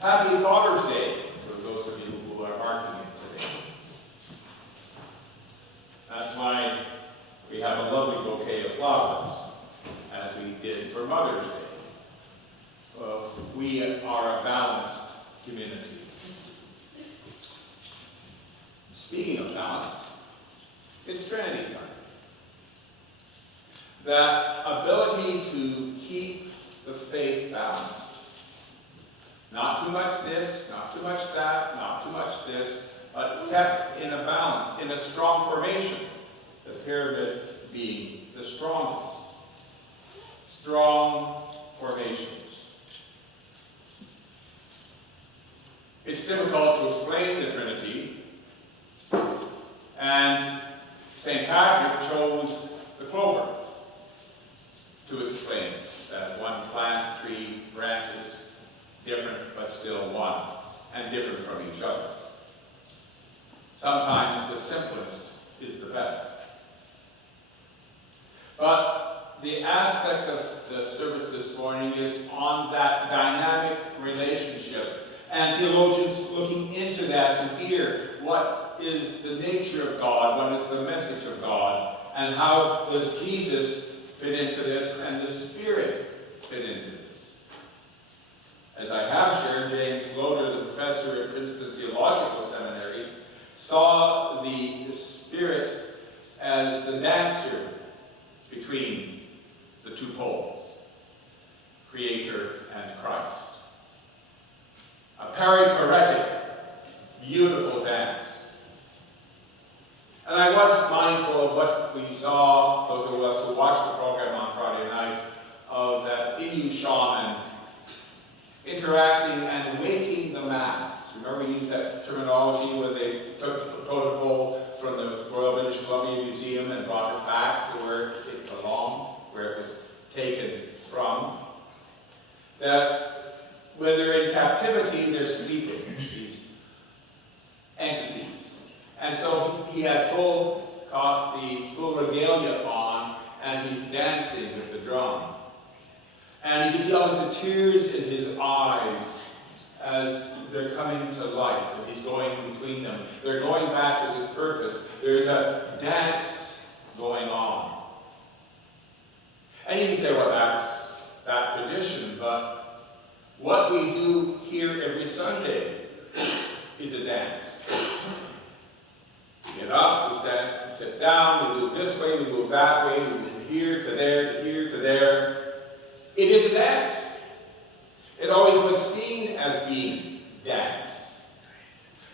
Happy Father's Day for those of you who are marking it today. That's why we have a lovely bouquet of flowers, as we did for Mother's Day. We are a balanced community. Speaking of balance, it's Trinity Sunday. That ability to keep the faith balanced. Not too much this, not too much that, not too much this, but kept in a balance, in a strong formation. The pyramid being the strongest. Strong formations. It's difficult to explain the Trinity, and St. Patrick chose the clover to explain that one plant, three branches, different but still one, and different from each other. Sometimes the simplest is the best. But the aspect of the service this morning is on that dynamic relationship, and theologians looking into that to hear what is the nature of God, what is the message of God, and how does Jesus fit into this, and the Spirit fit into this. As I have shared, James Loader, the professor at Princeton Theological Seminary, saw the Spirit as the dancer between the two poles, Creator and Christ. A perichoretic, beautiful dance. And I was mindful of what we saw, those of us who watched the program on Friday night, of that Innu shaman interacting and waking the mass. Remember we used that terminology when they took the protocol from the Royal British Columbia Museum and brought it back to where it belonged, where it was taken from. That when they're in captivity, they're sleeping, these entities. And so he had the full regalia on, and he's dancing with the drum. And you can see almost the tears in his eyes as they're coming to life, as he's going between them. They're going back to his purpose. There's a dance going on. And you can say, well, that's that tradition, but what we do here every Sunday is a dance. We get up, we stand, we sit down, we move this way, we move that way, we move here to there, to here to there. It is a dance. It always was seen as being dance.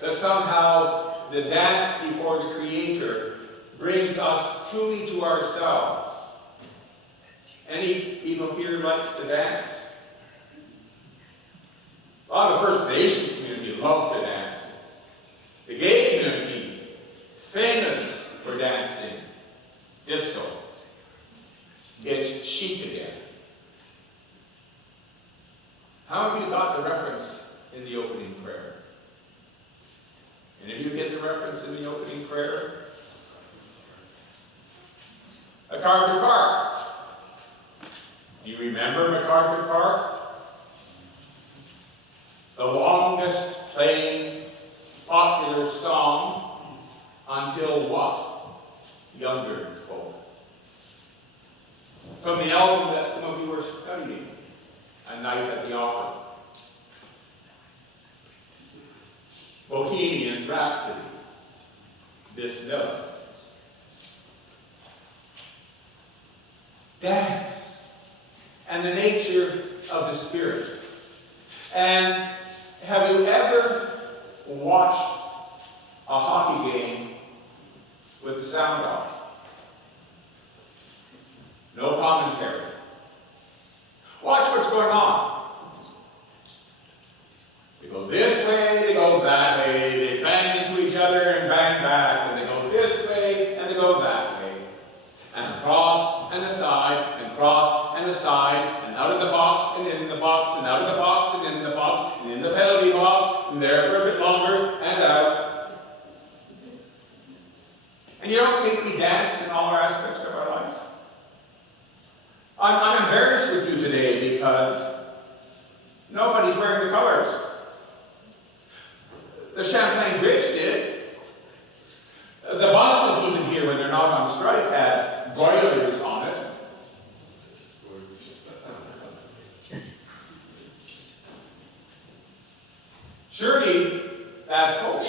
That somehow the dance before the Creator brings us truly to ourselves. Any people here like to dance? A lot of the First Nations community love to dance. The gay community, famous for dancing. Disco. It's chic again. How have you got the reference in the opening prayer? Any of you get the reference in the opening prayer? MacArthur Park. Do you remember MacArthur Park? The longest playing popular song until what? Younger folk. From the album that some of you were studying, A Night at the Opera. Bohemian Rhapsody. Bismillah. Dance. And the nature of the Spirit. And have you ever watched a hockey game with the sound off? No commentary. Watch what's going on. They go this way, they go that way, they bang into each other and bang back, and they go this way and they go that way. And across and aside, and cross and aside, and out of the box, and in the box, and out of the box, and in the box, and in the penalty box, and there for a bit longer, and out. And you don't think we dance in all our aspects of our life? I'm embarrassed with you today because nobody's wearing the colors. The Champlain Bridge did. The buses even here, when they're not on strike, had boilers on it. Surely that hope.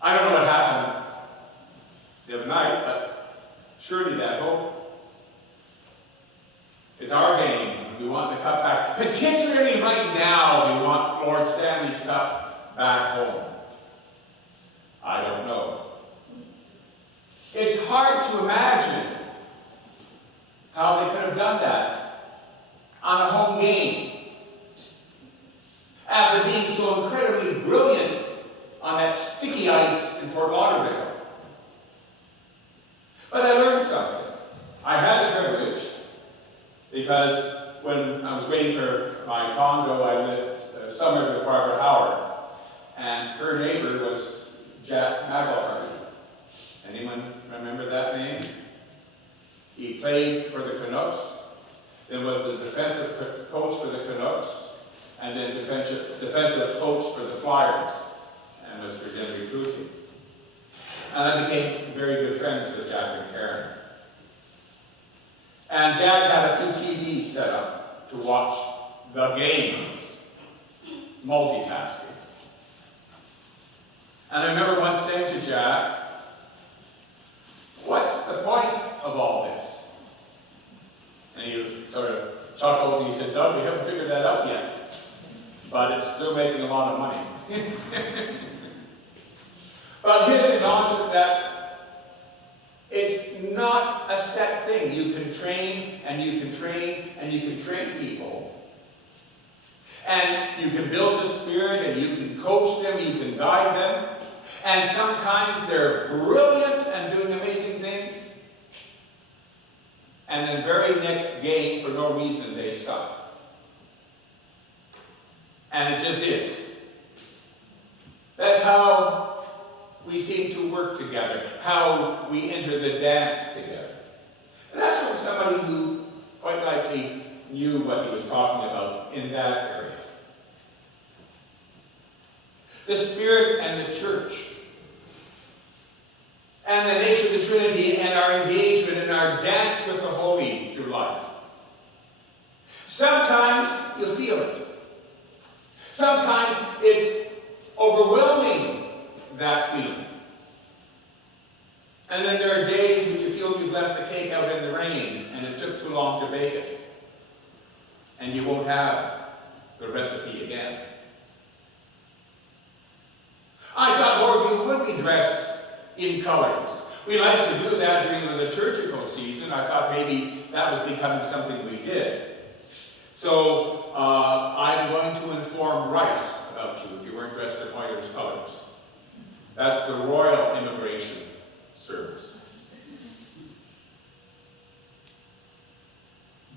I don't know what happened the other night, but surely that hope. It's our game. We want the cup back. Particularly right now, we want Lord Stanley's cup back home. I don't know. It's hard to imagine how they could have done that on a home game after being so incredibly brilliant on that sticky ice in Fort Lauderdale. But I learned something. I had the privilege, because when I was waiting for my condo, I lived somewhere with Barbara Howard, and her neighbor was Jack McElhardy. Anyone remember that name? He played for the Canucks, then was the defensive coach for the Canucks, and then defensive coach for the Flyers, and was for them recruiting. And I became very good friends with Jack and Karen. And Jack had a few TVs set up to watch the games, multitasking. And I remember once saying to Jack, "What's the point of all this?" And he sort of chuckled and he said, "Doug, we haven't figured that out yet, but it's still making a lot of money." But his acknowledgement that it's not a set thing. You can train and you can train and you can train people. And you can build the spirit and you can coach them, you can guide them. And sometimes they're brilliant and doing amazing things. And then very next game, for no reason, they suck. And it just is. That's how we seem to work together, how we enter the dance together. And that's from somebody who quite likely knew what he was talking about in that area. The Spirit and the church, and the nature of the Trinity, and our engagement and our dance with the Holy through life. Sometimes you feel it. Sometimes it's overwhelming, that feeling. And then there are days when you feel you've left the cake out in the rain and it took too long to bake it. And you won't have the recipe again. I thought more of you would be dressed in colors. We like to do that during the liturgical season. I thought maybe that was becoming something we did. So I'm going to inform Rice about you if you weren't dressed in white or colors. That's the Royal Immigration Service.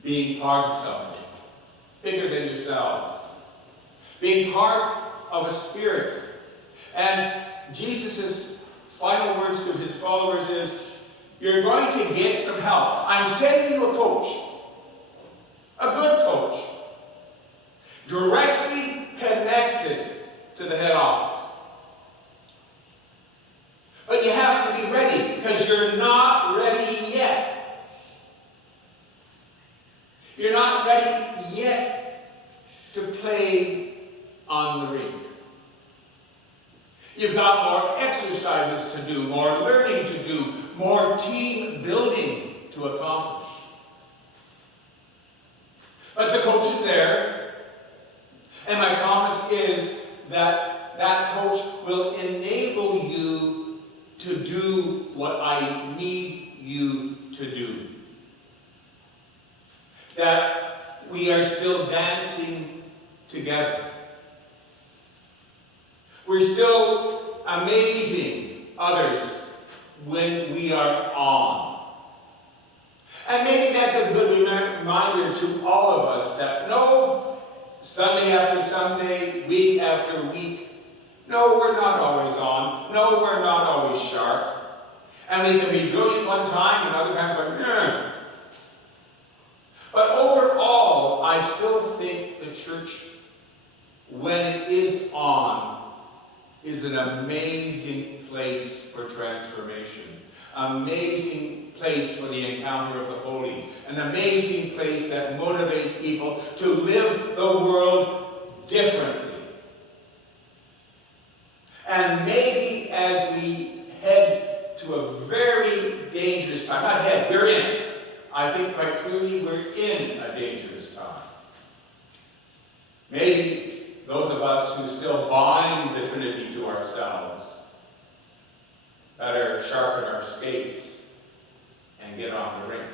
Being part of something bigger than yourselves. Being part of a spirit. And Jesus' final words to his followers is, you're going to get some help. I'm sending you a coach. A good coach. Directly connected to the head office. But you have to be ready, because you're not ready yet. You're not ready yet to play on the ring. You've got more exercises to do, more learning to do, more team building to accomplish. But the coach is there, and my promise is that that coach will enable you to do what I need you to do. That we are still dancing together. We're still amazing others when we are on. And maybe that's a good reminder to all of us that no, Sunday after Sunday, week after week, no, we're not always on. No, we're not always sharp. And we can be brilliant one time and other times like, nah. But overall, I still think the church when it is on, is an amazing place for transformation. Amazing place for the encounter of the holy. An amazing place that motivates people to live the world differently. And maybe as we head to a very dangerous time, not head, we're in. I think quite clearly we're in a dangerous time. Maybe those of us who still bind the Trinity to ourselves better sharpen our skates and get on the rink.